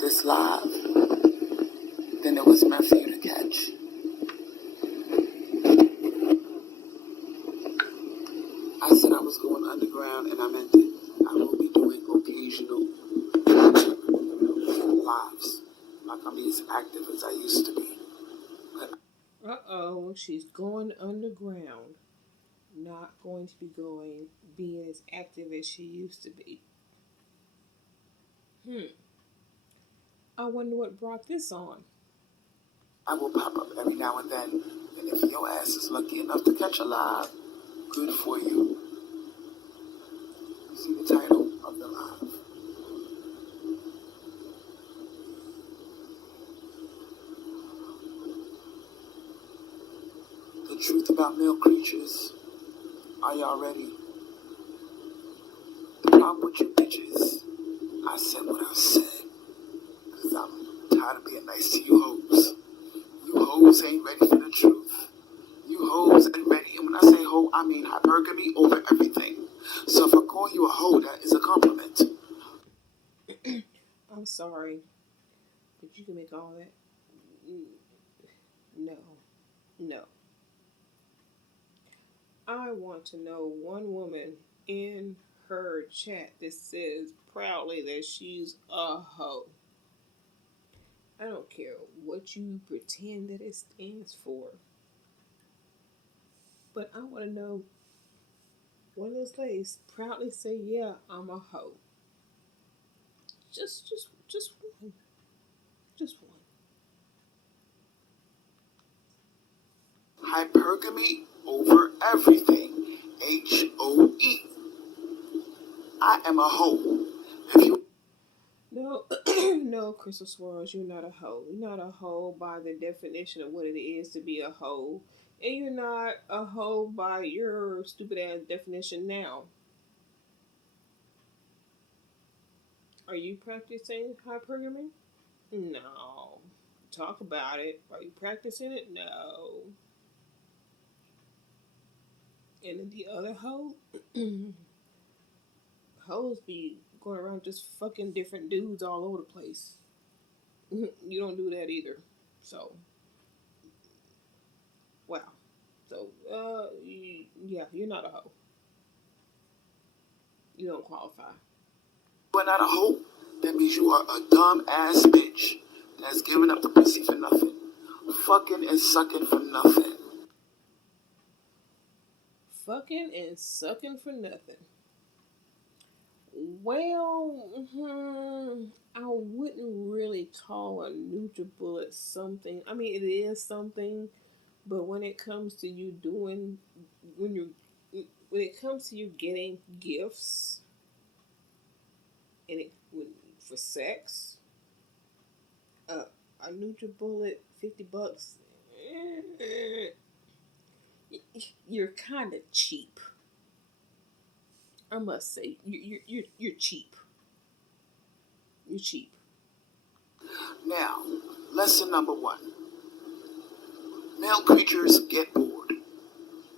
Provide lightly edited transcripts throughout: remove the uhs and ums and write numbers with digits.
this live, then it was meant for you to catch. I said I was going underground, and I meant it. I will be doing occasional lives. I'm not going to be as active as I used to be. Uh-oh, she's going underground. Not going to be being as active as she used to be. I wonder what brought this on. I will pop up every now and then, and if your ass is lucky enough to catch a live, good for you. You see the title of the live. The truth about male creatures. Are y'all ready? The problem with you bitches, I said what I said, because I'm tired of being nice to you hoes. You hoes ain't ready for the truth. You hoes ain't ready. And when I say hoe, I mean hypergamy over everything. So if I call you a hoe, that is a compliment. I'm sorry, but you can make all that. No, no. I want to know one woman in her chat that says proudly that she's a hoe. I don't care what you pretend that it stands for. But I want to know one of those ladies proudly say, "Yeah, I'm a hoe." Just one, just one. Hypergamy over everything. HOE. I am a hoe. If you No, no, Crystal Swirlz, you're not a hoe. You're not a hoe by the definition of what it is to be a hoe. And you're not a hoe by your stupid ass definition now. Are you practicing hypergamy? No. Talk about it. Are you practicing it? No. And then the other hoe, hoes be going around just fucking different dudes all over the place. You don't do that either. So, wow. So, yeah, you're not a hoe. You don't qualify. are not a hoe, that means you are a dumb ass bitch that's giving up the pussy for nothing. Fucking and sucking for nothing. Fucking and sucking for nothing. Well, I wouldn't really call a NutriBullet something. I mean, it is something, but when it comes to you doing, when you, when it comes to you getting gifts, and for sex, a NutriBullet $50, you're kind of cheap. I must say, you're cheap. You're cheap. Now, lesson number 1. Male creatures get bored.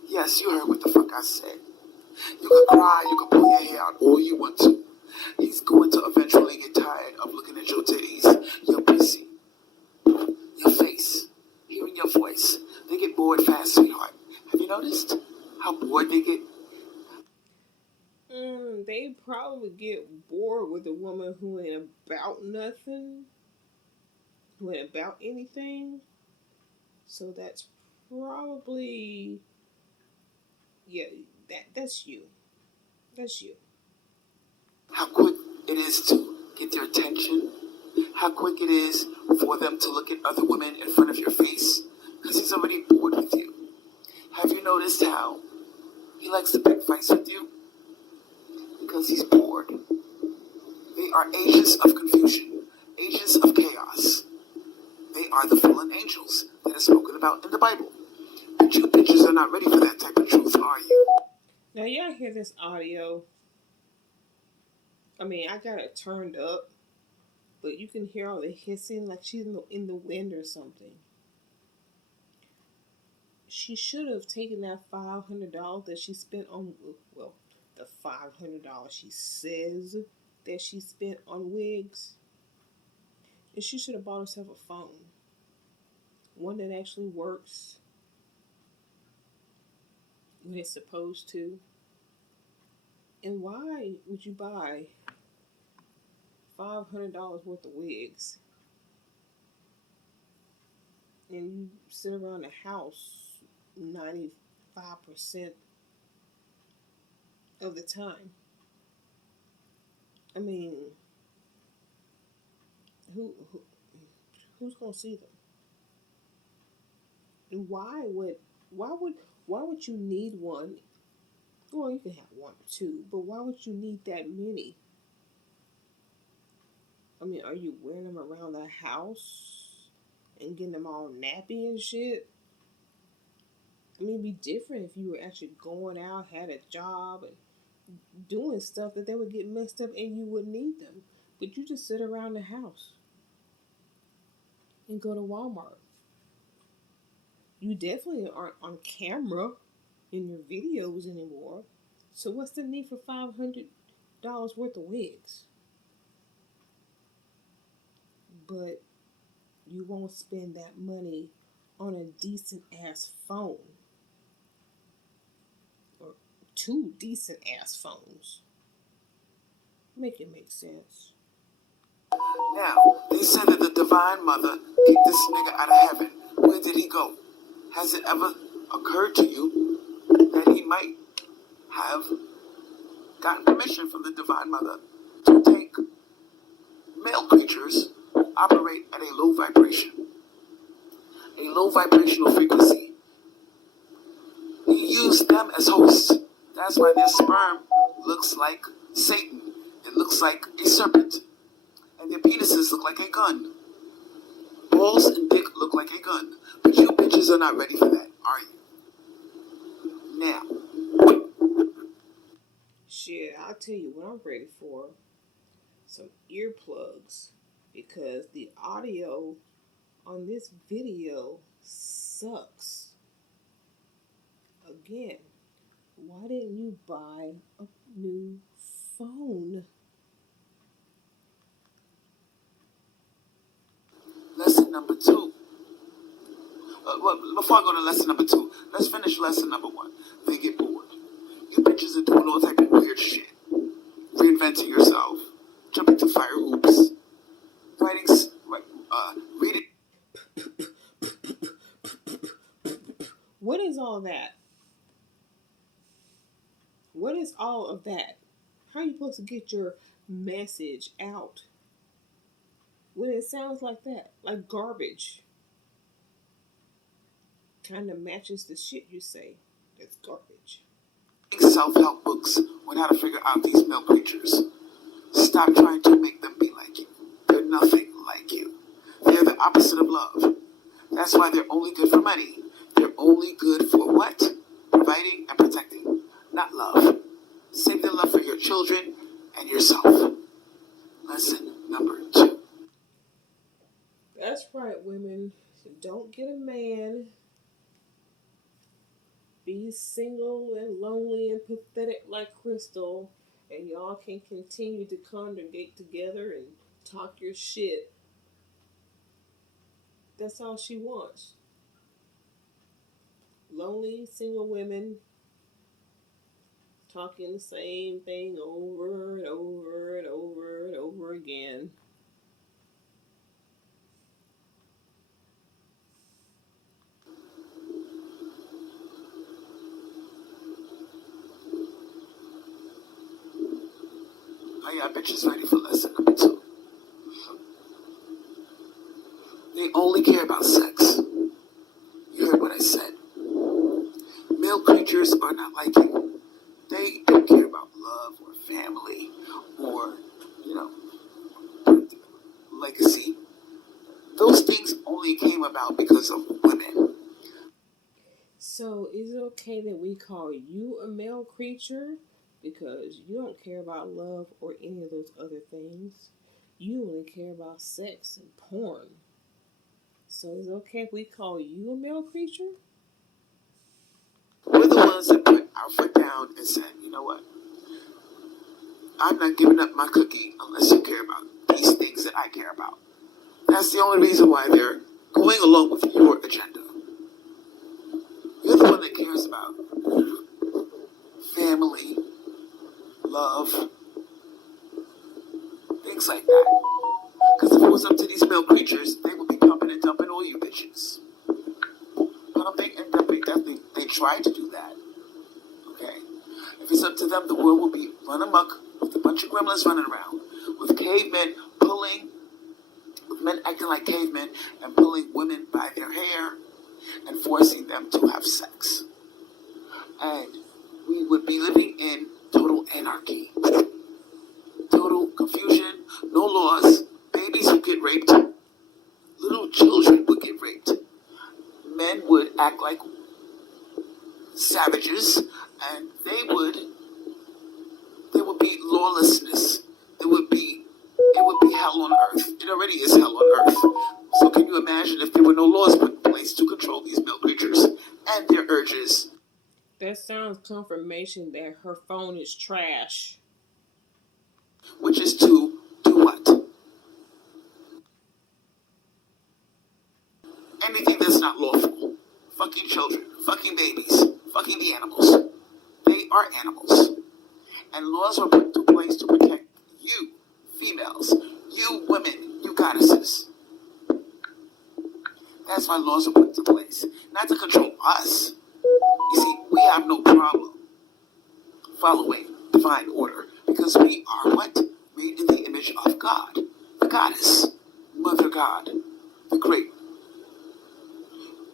Yes, you heard what the fuck I said. You can cry, you can pull your hair out all you want to. He's going to eventually get tired of looking at your titties, your pussy, your face, hearing your voice. They get bored fast, sweetheart. Have you noticed how bored they get? They probably get bored with a woman who ain't about nothing, who ain't about anything. So that's probably, yeah, that's you. That's you. How quick it is to get their attention. How quick it is for them to look at other women in front of your face. Because he's already bored with you. Have you noticed how he likes to pick fights with you? Because he's bored. They are agents of confusion, agents of chaos. They are the fallen angels that is spoken about in the Bible. But you bitches are not ready for that type of truth, are you? Now y'all hear this audio. I mean, I got it turned up, but you can hear all the hissing like she's in the wind or something. She should have taken that $500 that she spent on, well, the $500 she says that she spent on wigs. And she should have bought herself a phone, one that actually works when it's supposed to. And why would you buy $500 worth of wigs and you sit around the house 95% of the time? I mean, who who's gonna see them? And why would you need one? Well, you can have one or two, but why would you need that many? I mean, are you wearing them around the house and getting them all nappy and shit? I mean, it'd be different if you were actually going out, had a job, and doing stuff that they would get messed up and you would need them. But you just sit around the house and go to Walmart. You definitely aren't on camera in your videos anymore. So what's the need for $500 worth of wigs? But you won't spend that money on a decent ass phone or two decent ass phones. Make it make sense. Now, they said that the Divine Mother kicked this nigga out of heaven. Where did he go? Has it ever occurred to you that he might have gotten permission from the Divine Mother to take male creatures who operate at a low vibration, a low vibrational frequency? He used them as hosts. That's why their sperm looks like Satan. It looks like a serpent. And their penises look like a gun. Balls and dick look like a gun. But you bitches are not ready for that, are you? Now. Shit, I'll tell you what I'm ready for. Some earplugs. Because the audio on this video sucks. Again, why didn't you buy a new phone? Lesson number 2. Well, before I go to lesson number 2, let's finish lesson number 1. They get bored. You bitches are doing all type of weird shit. Reinventing yourself. Jumping to fire hoops. Reading. What is all that? What is all of that? How are you supposed to get your message out when it sounds like that? Like garbage. Kind of matches the shit you say. That's garbage. Self-help books on how to figure out these male creatures. Stop trying to make them be like you. They're nothing like you. They're the opposite of love. That's why they're only good for money. They're only good for what? Providing and protecting, not love. Save the love for your children and yourself. Lesson number 2. That's right, women. Don't get a man. Be single and lonely and pathetic like Crystal, and y'all can continue to congregate together and talk your shit. That's all she wants. Lonely, single women talking the same thing over and over and over and over again. Are y'all bitches ready for lesson number 2? They only care about sex. You heard what I said. Male creatures are not like you. They don't care about love or family or, legacy. Those things only came about because of women. So, is it okay that we call you a male creature because you don't care about love or any of those other things? You only care about sex and porn. So, is it okay if we call you a male creature? We're the ones that put our foot down and said, you know what? I'm not giving up my cookie unless you care about these things that I care about. That's the only reason why they're going along with your agenda. You're the one that cares about family, love, things like that. Because if it was up to these male creatures, they would be pumping and dumping all you bitches. Pumping and dumping. They tried to do that. Okay? If it's up to them, the world will be run amok with a bunch of gremlins running around, with cavemen pulling, with men acting like cavemen and pulling women by their hair and forcing them to have sex. And we would be living in total anarchy, total confusion, no laws, babies would get raped, little children would get raped, men would act like savages, and there would be lawlessness. It would be hell on earth. It already is hell on earth. So can you imagine if there were no laws put in place to control these male creatures and their urges? That sounds confirmation that her phone is trash. Which is to do what? Anything that's not lawful. Fucking children, fucking babies, fucking the animals. They are animals. And laws are put into place to protect you, females, you women, you goddesses. That's why laws are put into place. Not to control us. You see, we have no problem following divine order because we are what? Made in the image of God. The goddess. Mother God. The great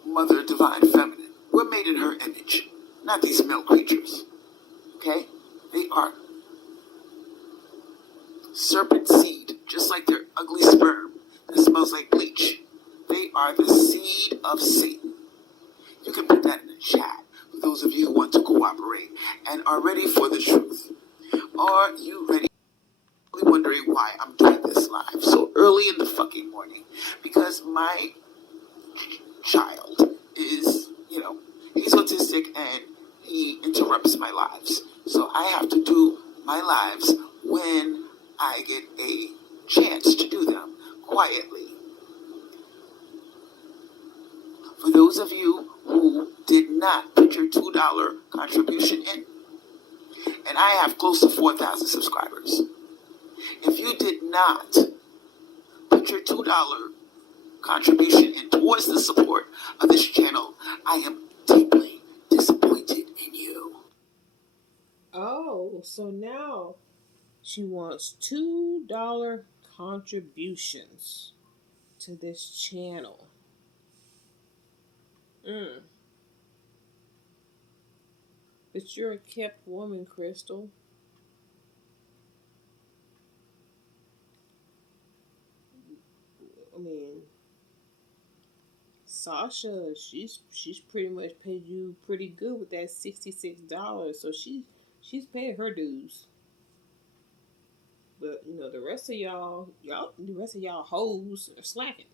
Mother Divine Feminine. We're made in her image. Not these male creatures. Okay? They are serpent seed, just like their ugly sperm that smells like bleach. They are the seed of Satan. You can put that in the chat for those of you who want to cooperate and are ready for the truth. Are you ready? Wondering why I'm doing this live so early in the fucking morning? Because my child is, he's autistic and he interrupts my lives. So I have to do my lives when I get a chance to do them quietly. For those of you who did not put your $2 contribution in, and I have close to 4,000 subscribers, if you did not put your $2 contribution in towards the support of this channel, I am deeply disappointed in you. Oh, so now she wants $2 contributions to this channel. But you're a kept woman, Crystal. I mean, Sasha, she's pretty much paid you pretty good with that $66. So she's paid her dues. But the rest of y'all hoes are slacking.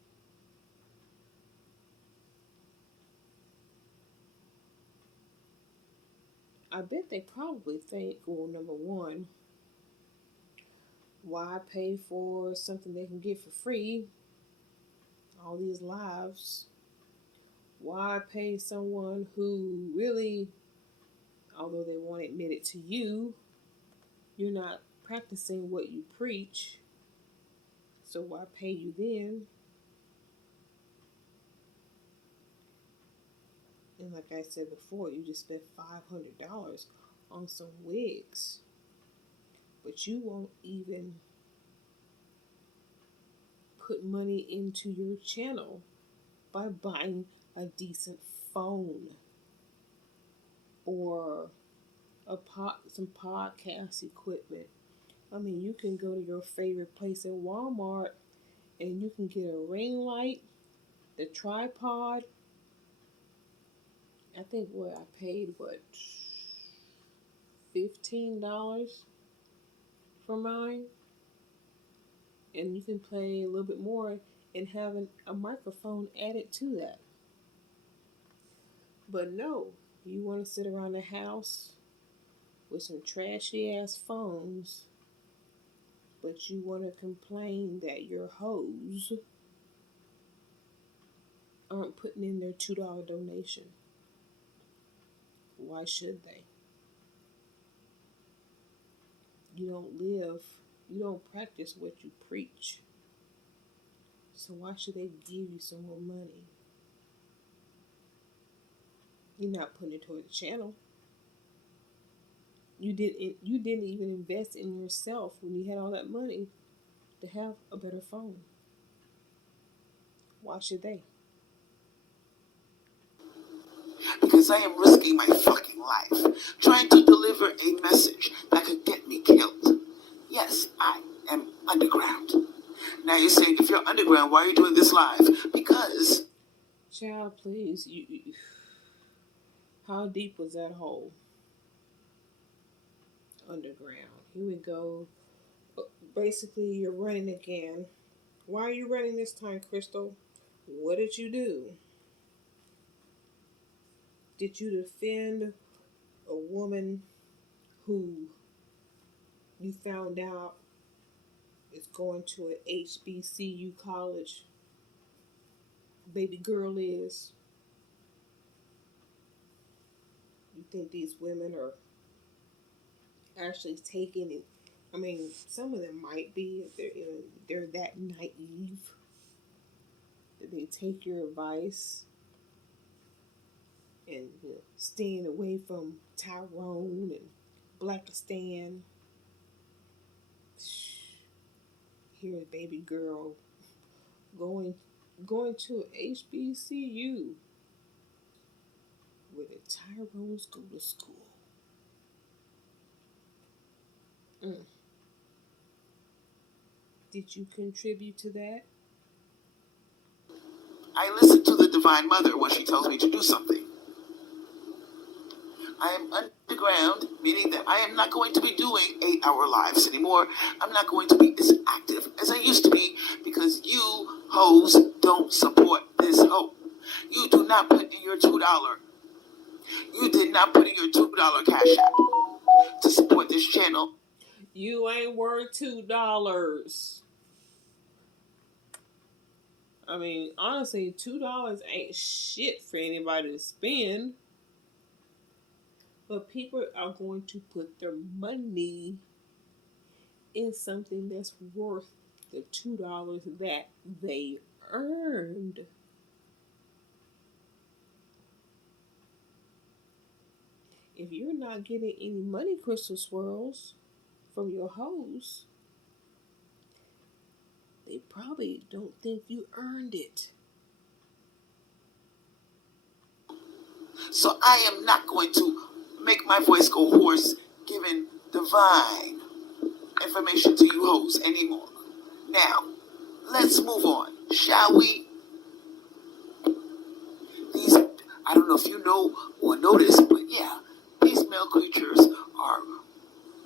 I bet they probably think, well, number one, why pay for something they can get for free? All these lives. Why pay someone who really, although they won't admit it to you, you're not practicing what you preach? So why pay you then? And like I said before, you just spent $500 on some wigs. But you won't even put money into your channel by buying a decent phone or some podcast equipment. I mean, you can go to your favorite place in Walmart and you can get a ring light, the tripod. I think I paid $15 for mine, and you can pay a little bit more and have a microphone added to that. But no, you want to sit around the house with some trashy ass phones, but you want to complain that you're hoes aren't putting in their $2 donation. Why should they? You don't practice what you preach. So why should they give you some more money? You're not putting it toward the channel. You didn't even invest in yourself when you had all that money to have a better phone. Why should they? Because I am risking my fucking life trying to deliver a message that could get me killed. Yes, I am underground. Now you're saying, if you're underground, why are you doing this live? Because... Child, please. How deep was that hole? Underground. Here we go. Basically, you're running again. Why are you running this time, Crystal? What did you do? Did you defend a woman who you found out is going to an HBCU college? Baby girl is. You think these women are actually taking it? I mean, some of them might be if they're that naive that they take your advice and staying away from Tyrone and Blackistan. Here's a baby girl going to a HBCU where the Tyrones go to school. Did you contribute to that? I listen to the Divine Mother when she tells me to do something. I am underground, meaning that I am not going to be doing 8-hour lives anymore. I'm not going to be as active as I used to be because you hoes don't support this hoe. You do not put in your $2. You did not put in your $2 cash app to support this channel. You ain't worth $2. I mean, honestly, $2 ain't shit for anybody to spend. But people are going to put their money in something that's worth the $2 that they earned. If you're not getting any money, Crystal Swirlz, from your hoes, they probably don't think you earned it. So I am not going to make my voice go hoarse giving divine information to you hoes anymore. Now, let's move on, shall we? These, I don't know if you know or notice, but yeah, these male creatures are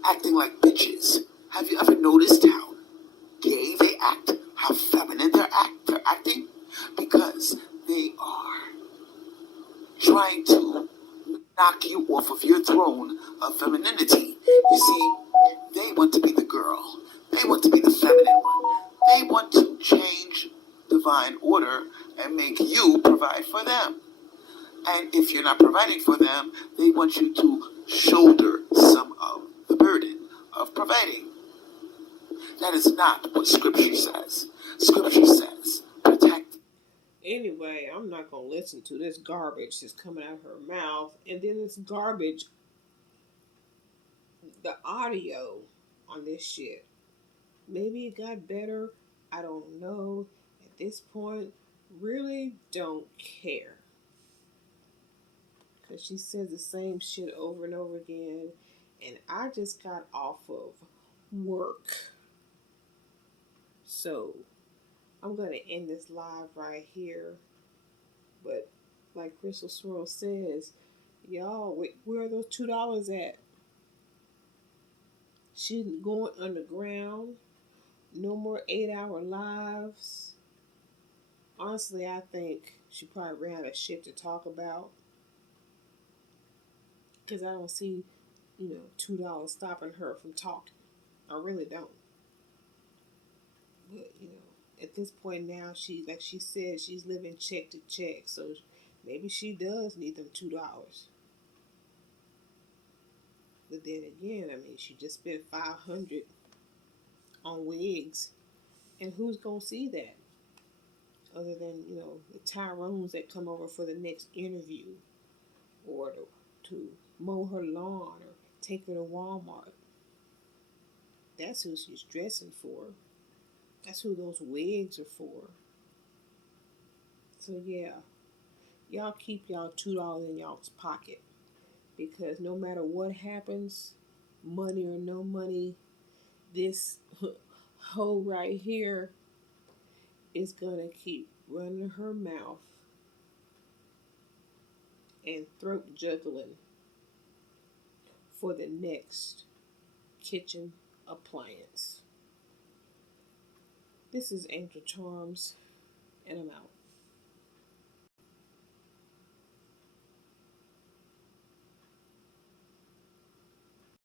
acting like bitches. Have you ever noticed how gay they act? How feminine they're acting? Because they are trying to knock you off of your throne of femininity. You see, they want to be the girl. They want to be the feminine one. They want to change divine order and make you provide for them. And if you're not providing for them, they want you to shoulder some of the burden of providing. That is not what Scripture says. Scripture says, protect. Anyway, I'm not going to listen to this garbage that's coming out of her mouth. And then this garbage, the audio on this shit. Maybe it got better. I don't know. At this point, really don't care. Because she says the same shit over and over again. And I just got off of work. So, I'm going to end this live right here. But, like Crystal Swirl says, y'all, where are those $2 at? She's going underground. No more 8-hour lives. Honestly, I think she probably ran out of shit to talk about. Because I don't see, $2 stopping her from talking. I really don't. But, at this point now, she, like she said, she's living check to check, so maybe she does need them $2. But then again, I mean, she just spent 500 on wigs, and who's gonna see that other than, you know, the Tyrones that come over for the next interview, or to mow her lawn or take her to Walmart. That's who she's dressing for. That's who those wigs are for. So yeah, y'all keep y'all $2 in y'all's pocket, because no matter what happens, money or no money, this hoe right here is gonna keep running her mouth and throat juggling for the next kitchen appliance. This is Angel Charms, and I'm out.